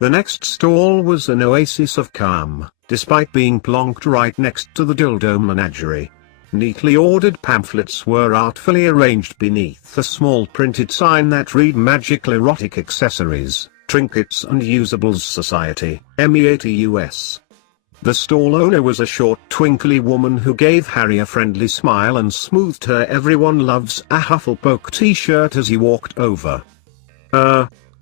The next stall was an oasis of calm, despite being plonked right next to the dildo menagerie. Neatly ordered pamphlets were artfully arranged beneath a small printed sign that read Magical Erotic Accessories, Trinkets and Usables Society, MEAT US. The stall owner was a short twinkly woman who gave Harry a friendly smile and smoothed her "Everyone Loves a Hufflepuff" t-shirt as he walked over.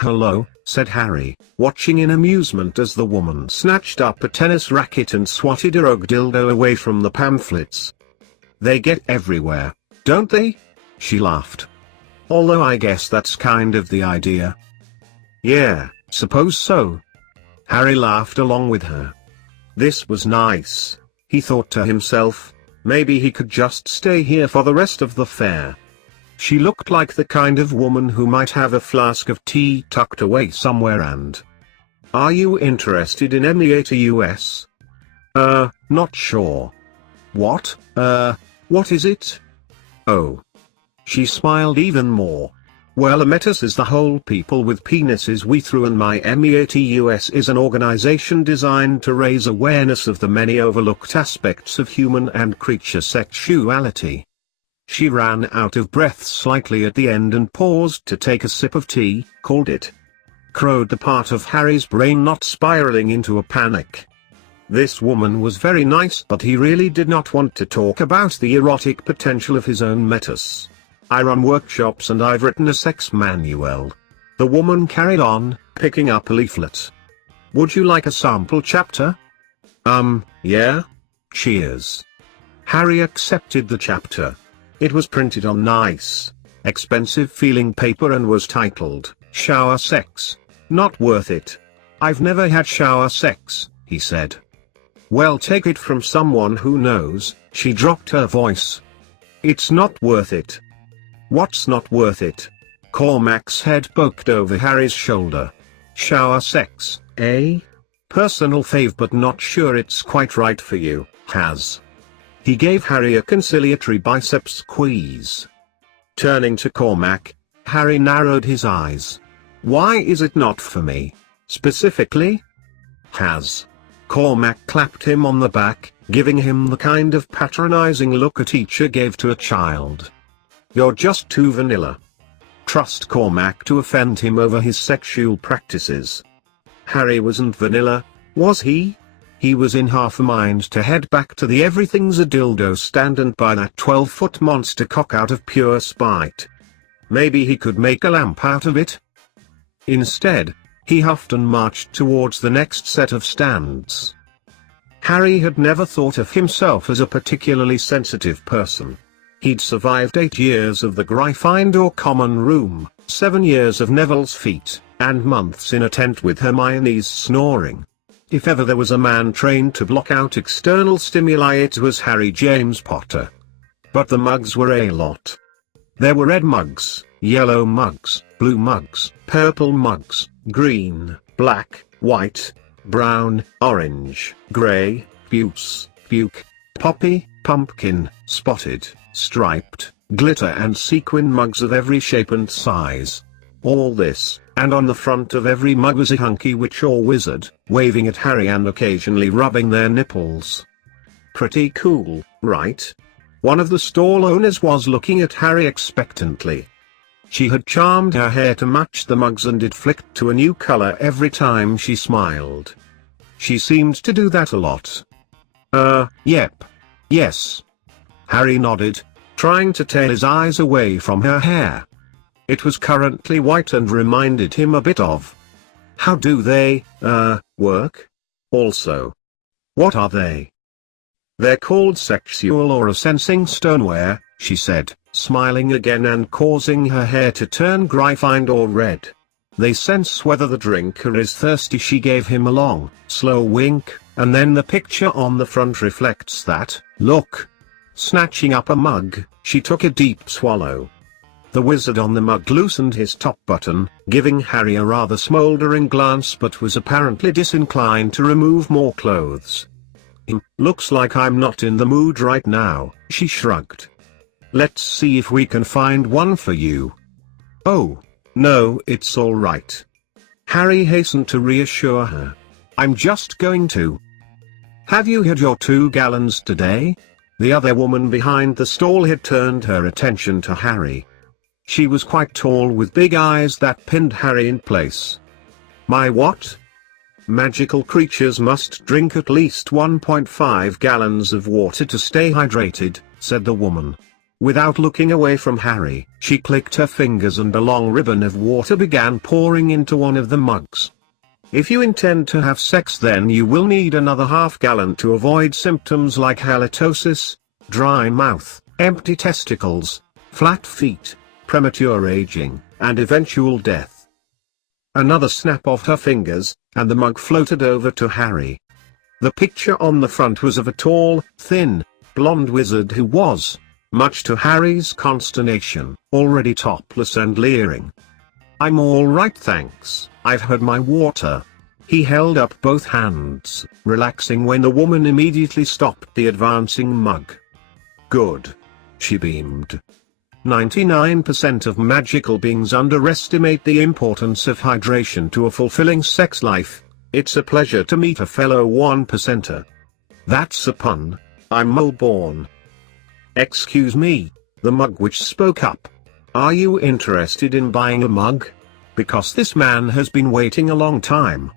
Hello," said Harry, watching in amusement as the woman snatched up a tennis racket and swatted a rogue dildo away from the pamphlets. "They get everywhere, don't they?" she laughed. "Although I guess that's kind of the idea." "Yeah, suppose so." Harry laughed along with her. This was nice, he thought to himself. Maybe he could just stay here for the rest of the fair. She looked like the kind of woman who might have a flask of tea tucked away somewhere and... "Are you interested in MEAT US?" Not sure." "What is it?" "Oh." She smiled even more. "Well, a metis is the whole people with penises we through, and my MEAT US is an organization designed to raise awareness of the many overlooked aspects of human and creature sexuality." She ran out of breath slightly at the end and paused to take a sip of tea. "Called it?" crowed the part of Harry's brain not spiraling into a panic. This woman was very nice, but he really did not want to talk about the erotic potential of his own metis. "I run workshops and I've written a sex manual." The woman carried on, picking up a leaflet. "Would you like a sample chapter?" Yeah. Cheers." Harry accepted the chapter. It was printed on nice, expensive-feeling paper and was titled, "Shower Sex. Not Worth It." "I've never had shower sex," he said. "Well, take it from someone who knows." She dropped her voice. "It's not worth it." "What's not worth it?" Cormac's head poked over Harry's shoulder. "Shower sex, eh? Personal fave, but not sure it's quite right for you, Has." He gave Harry a conciliatory bicep squeeze. Turning to Cormac, Harry narrowed his eyes. "Why is it not for me, specifically?" "Has." Cormac clapped him on the back, giving him the kind of patronizing look a teacher gave to a child. "You're just too vanilla." Trust Cormac to offend him over his sexual practices. Harry wasn't vanilla, was he? He was in half a mind to head back to the Everything's a Dildo stand and buy that 12-foot monster cock out of pure spite. Maybe he could make a lamp out of it? Instead, he huffed and marched towards the next set of stands. Harry had never thought of himself as a particularly sensitive person. He'd survived 8 years of the Gryffindor common room, 7 years of Neville's feet, and months in a tent with Hermione's snoring. If ever there was a man trained to block out external stimuli, it was Harry James Potter. But the mugs were a lot. There were red mugs, yellow mugs, blue mugs, purple mugs, green, black, white, brown, orange, grey, puce, puke, poppy, pumpkin, spotted, striped, glitter and sequin mugs of every shape and size. All this, and on the front of every mug was a hunky witch or wizard, waving at Harry and occasionally rubbing their nipples. Pretty cool, right? One of the stall owners was looking at Harry expectantly. She had charmed her hair to match the mugs and it flicked to a new color every time she smiled. She seemed to do that a lot. Yep. Yes. Harry nodded, trying to tear his eyes away from her hair. It was currently white and reminded him a bit of... How do they, work? Also. What are they? They're called sexual aura sensing stoneware, she said, smiling again and causing her hair to turn Gryffindor red. They sense whether the drinker is thirsty. She gave him a long, slow wink, and then the picture on the front reflects that. Look. Snatching up a mug, she took a deep swallow. The wizard on the mug loosened his top button, giving Harry a rather smoldering glance, but was apparently disinclined to remove more clothes. Looks like I'm not in the mood right now, she shrugged. Let's see if we can find one for you. Oh, no, it's all right. Harry hastened to reassure her. "I'm just going to." "Have you had your 2 gallons today?" The other woman behind the stall had turned her attention to Harry. She was quite tall with big eyes that pinned Harry in place. "My what?" "Magical creatures must drink at least 1.5 gallons of water to stay hydrated," said the woman. Without looking away from Harry, she clicked her fingers and a long ribbon of water began pouring into one of the mugs. "If you intend to have sex, then you will need another half-gallon to avoid symptoms like halitosis, dry mouth, empty testicles, flat feet, premature aging, and eventual death." Another snap of her fingers, and the mug floated over to Harry. The picture on the front was of a tall, thin, blonde wizard who was, much to Harry's consternation, already topless and leering. "I'm all right, thanks, I've had my water." He held up both hands, relaxing when the woman immediately stopped the advancing mug. "Good," she beamed. 99% of magical beings underestimate the importance of hydration to a fulfilling sex life. It's a pleasure to meet a fellow 1%er. That's a pun. I'm mole-born. "Excuse me," the mugwitch spoke up. "Are you interested in buying a mug? Because this man has been waiting a long time."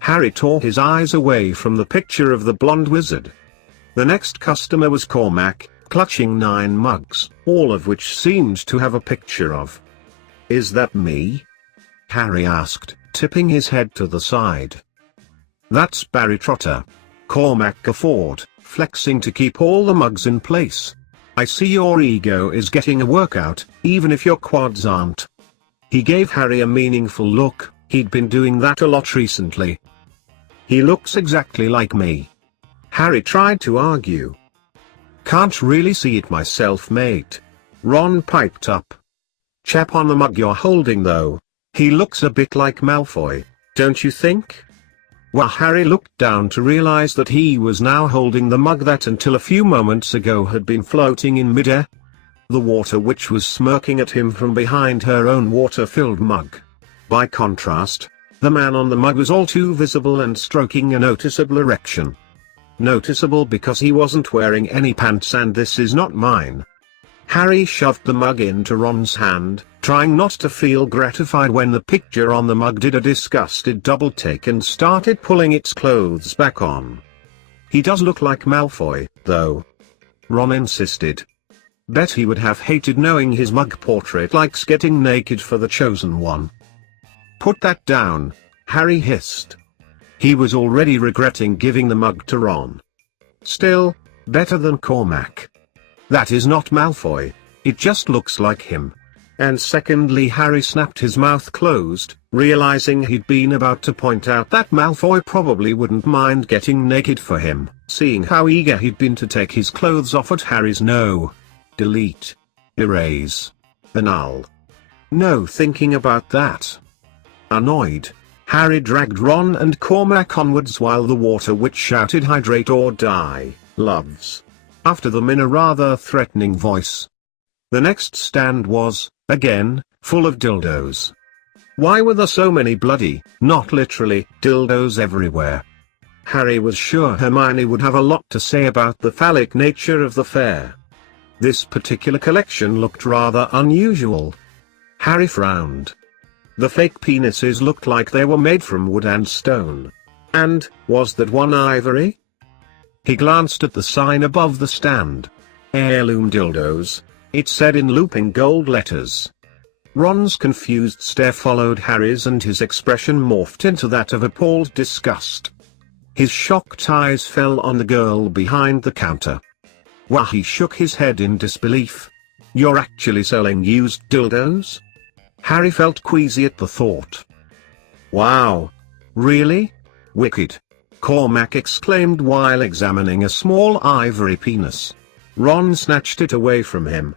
Harry tore his eyes away from the picture of the blonde wizard. The next customer was Cormac, clutching 9 mugs, all of which seemed to have a picture of. "Is that me?" Harry asked, tipping his head to the side. "That's Barry Trotter." Cormac guffawed, flexing to keep all the mugs in place. "I see your ego is getting a workout, even if your quads aren't." He gave Harry a meaningful look. He'd been doing that a lot recently. "He looks exactly like me." Harry tried to argue. "Can't really see it myself, mate," Ron piped up. "Chap on the mug you're holding though. He looks a bit like Malfoy, don't you think?" Well, Harry looked down to realize that he was now holding the mug that until a few moments ago had been floating in midair. The water which was smirking at him from behind her own water-filled mug. By contrast, the man on the mug was all too visible and stroking a noticeable erection. Noticeable because he wasn't wearing any pants, and "This is not mine." Harry shoved the mug into Ron's hand, trying not to feel gratified when the picture on the mug did a disgusted double-take and started pulling its clothes back on. "He does look like Malfoy, though," Ron insisted. "Bet he would have hated knowing his mug portrait likes getting naked for the chosen one." "Put that down," Harry hissed. He was already regretting giving the mug to Ron. "Still, better than Cormac. That is not Malfoy, it just looks like him." And secondly, Harry snapped his mouth closed, realizing he'd been about to point out that Malfoy probably wouldn't mind getting naked for him, seeing how eager he'd been to take his clothes off at Harry's no. Delete. Erase. Annul. No thinking about that. Annoyed, Harry dragged Ron and Cormac onwards while the water witch shouted, "Hydrate or die, loves," after them in a rather threatening voice. The next stand was, again, full of dildos. Why were there so many bloody, not literally, dildos everywhere? Harry was sure Hermione would have a lot to say about the phallic nature of the fair. This particular collection looked rather unusual. Harry frowned. The fake penises looked like they were made from wood and stone. And, was that one ivory? He glanced at the sign above the stand. "Heirloom dildos," it said in looping gold letters. Ron's confused stare followed Harry's and his expression morphed into that of appalled disgust. His shocked eyes fell on the girl behind the counter. Wow, he shook his head in disbelief. "You're actually selling used dildos?" Harry felt queasy at the thought. "Wow. Really? Wicked," Cormac exclaimed while examining a small ivory penis. Ron snatched it away from him.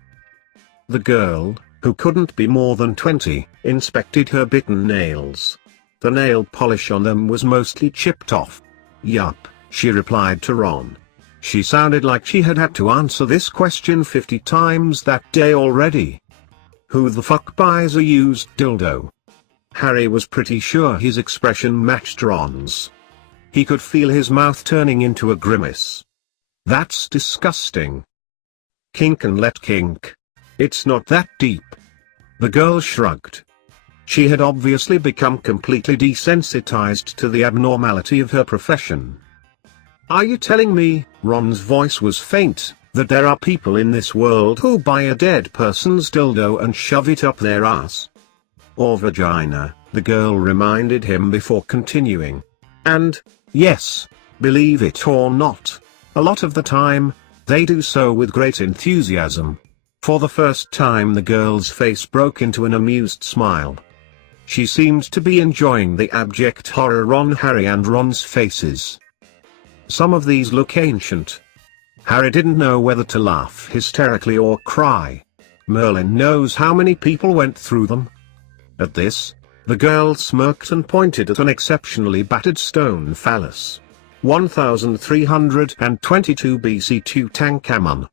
The girl, who couldn't be more than 20, inspected her bitten nails. The nail polish on them was mostly chipped off. "Yup," she replied to Ron. She sounded like she had to answer this question 50 times that day already. "Who the fuck buys a used dildo?" Harry was pretty sure his expression matched Ron's. He could feel his mouth turning into a grimace. That's disgusting. Kink and let kink. It's not that deep. The girl shrugged. She had obviously become completely desensitized to the abnormality of her profession. Are you telling me, Ron's voice was faint, that there are people in this world who buy a dead person's dildo and shove it up their ass? Or vagina, the girl reminded him before continuing. And, yes, believe it or not, a lot of the time, they do so with great enthusiasm. For the first time the girl's face broke into an amused smile. She seemed to be enjoying the abject horror on Harry and Ron's faces. Some of these look ancient. Harry didn't know whether to laugh hysterically or cry. Merlin knows how many people went through them. At this, the girl smirked and pointed at an exceptionally battered stone phallus. 1322 BC Tutankhamun.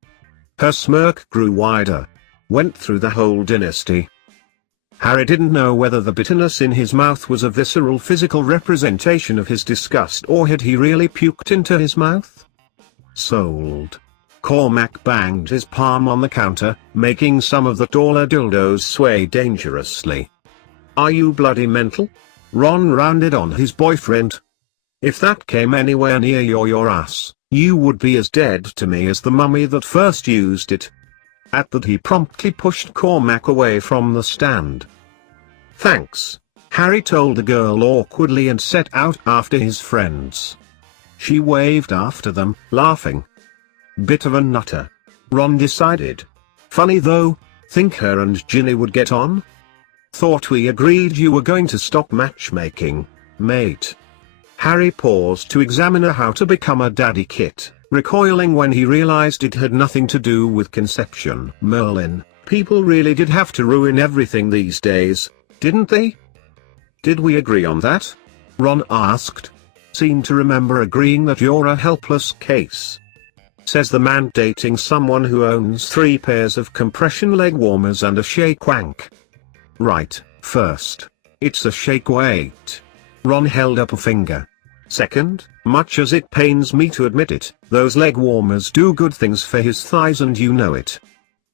Her smirk grew wider. Went through the whole dynasty. Harry didn't know whether the bitterness in his mouth was a visceral physical representation of his disgust or had he really puked into his mouth. Sold. Cormac banged his palm on the counter, making some of the taller dildos sway dangerously. Are you bloody mental? Ron rounded on his boyfriend. If that came anywhere near your ass, you would be as dead to me as the mummy that first used it. At that he promptly pushed Cormac away from the stand. Thanks, Harry told the girl awkwardly and set out after his friends. She waved after them, laughing. Bit of a nutter. Ron decided. Funny though, think her and Ginny would get on? Thought we agreed you were going to stop matchmaking, mate. Harry paused to examine how to become a daddy kit, recoiling when he realized it had nothing to do with conception. Merlin, people really did have to ruin everything these days, didn't they? Did we agree on that? Ron asked. Seem to remember agreeing that you're a helpless case. Says the man dating someone who owns 3 pairs of compression leg warmers and a shake wank. Right, first, it's a shake weight. Ron held up a finger. Second, much as it pains me to admit it, those leg warmers do good things for his thighs and you know it.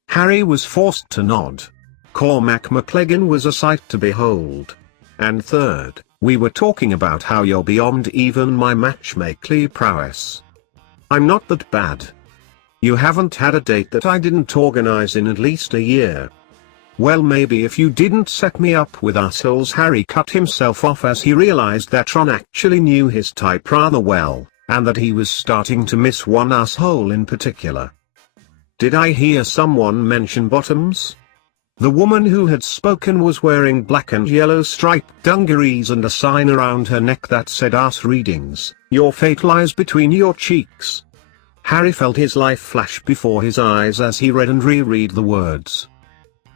Harry was forced to nod. Cormac McLagan was a sight to behold. And third, we were talking about how you're beyond even my matchmaking prowess. I'm not that bad. You haven't had a date that I didn't organize in at least a year. Well, maybe if you didn't set me up with assholes. Harry cut himself off as he realized that Ron actually knew his type rather well, and that he was starting to miss one asshole in particular. Did I hear someone mention bottoms? The woman who had spoken was wearing black and yellow striped dungarees and a sign around her neck that said ass readings, your fate lies between your cheeks. Harry felt his life flash before his eyes as he read and reread the words.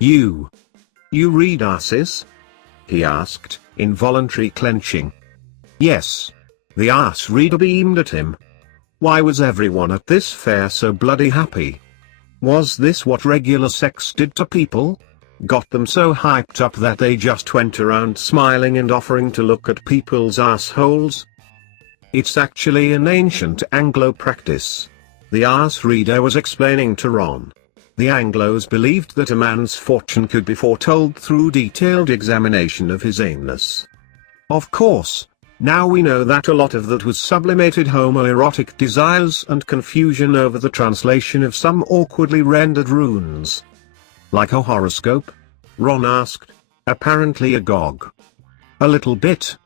You read asses? He asked, involuntarily clenching. Yes. The ass reader beamed at him. Why was everyone at this fair so bloody happy? Was this what regular sex did to people? Got them so hyped up that they just went around smiling and offering to look at people's assholes? It's actually an ancient Anglo practice. The ass reader was explaining to Ron. The Anglos believed that a man's fortune could be foretold through detailed examination of his anus. Of course, now we know that a lot of that was sublimated homoerotic desires and confusion over the translation of some awkwardly rendered runes. Like a horoscope? Ron asked, apparently agog. A little bit.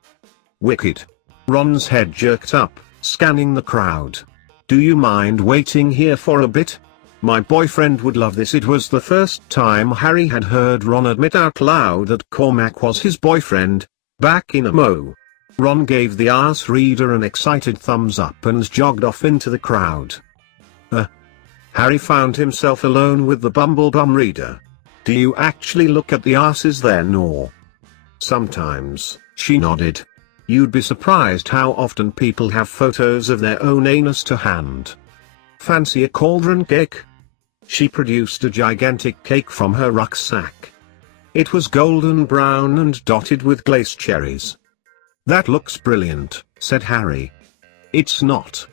Wicked. Ron's head jerked up, scanning the crowd. Do you mind waiting here for a bit? My boyfriend would love this. It was the first time Harry had heard Ron admit out loud that Cormac was his boyfriend. Back in a mo. Ron gave the ass reader an excited thumbs up and jogged off into the crowd. Harry found himself alone with the bumblebum reader. Do you actually look at the asses then, or? Sometimes, she nodded. You'd be surprised how often people have photos of their own anus to hand. Fancy a cauldron cake? She produced a gigantic cake from her rucksack. It was golden brown and dotted with glaced cherries. "That looks brilliant," said Harry. "It's not.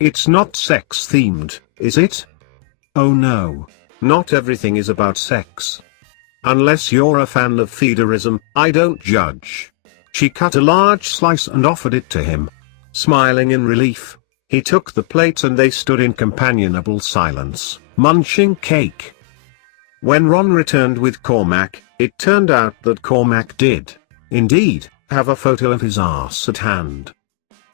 It's not sex-themed, is it?" "Oh no. Not everything is about sex. Unless you're a fan of feederism, I don't judge." She cut a large slice and offered it to him. Smiling in relief, he took the plate and they stood in companionable silence, munching cake. When Ron returned with Cormac, it turned out that Cormac did, indeed, have a photo of his arse at hand.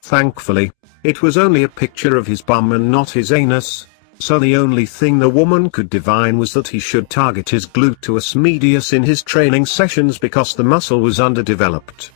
Thankfully, it was only a picture of his bum and not his anus, so the only thing the woman could divine was that he should target his gluteus medius in his training sessions because the muscle was underdeveloped.